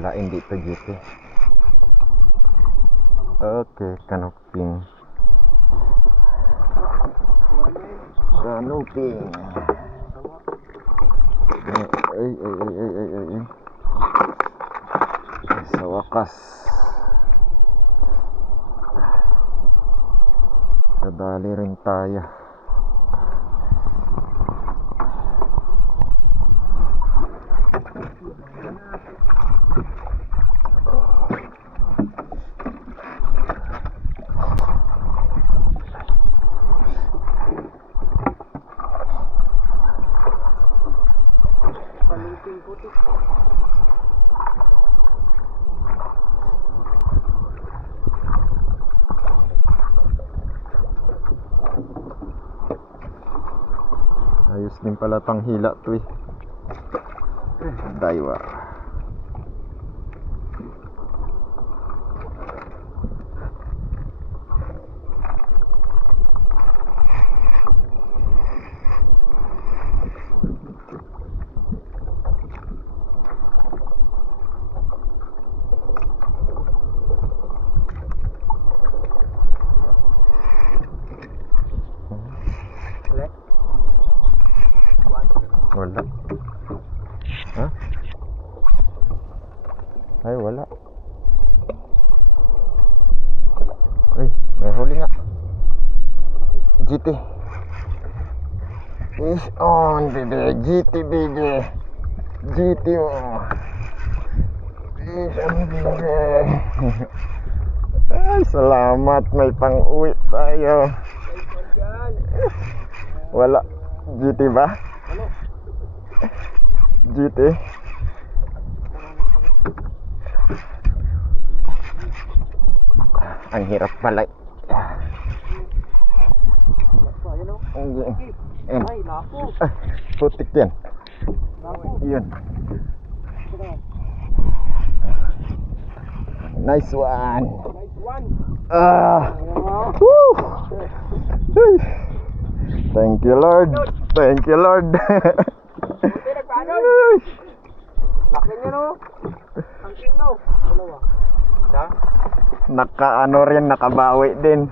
Wala, hindi to GT. Okay, kanuping. Kanuping. Ay. Sa wakas. Kadali rin tayo. Ayos din pala tang hila to eh. Daiwa. Wala. Ha? Ay, wala. Ay, may huli nga. GT. Fish on, baby. GT, baby. GT mo. Fish on, baby. Ay, salamat. May pang-uwi tayo. Wala. GT ba? GT. Ang hirap pala. Ay, lapo. Putik yan. Yun. Nice one. Woo. Thank you, Lord. Thank you, Lord. Laki niya no? Ang kilo. Dalawa. Na? Nakaano rin, nakabawi din.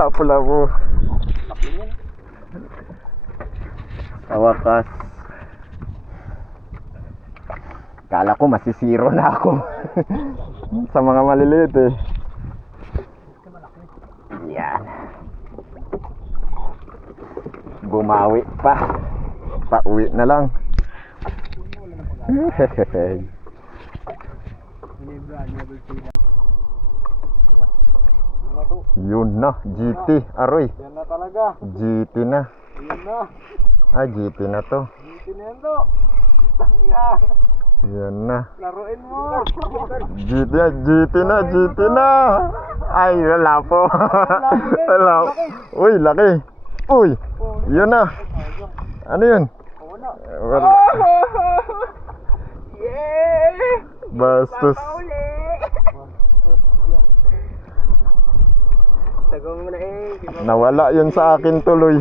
Lapo-lapo. Laki niya. Sa wakas. Kala ko masisiro na ako. Sa mga maliliit eh. Yan. Bumawi pa. Pauwi na lang. Yun na, GT. Aroy. Yan na talaga. GT na. Yan na. Ah, GT na to. GT na yan to. Tangina. Yan na. Laruin mo. GT na, GT na, GT na. Ay, wala po. Wala. Uy, laki. Uy, yun na. Ano yun? Wala. Yeah! Bastos. Tagaw mo na eh. Nawala yun sa akin tuloy.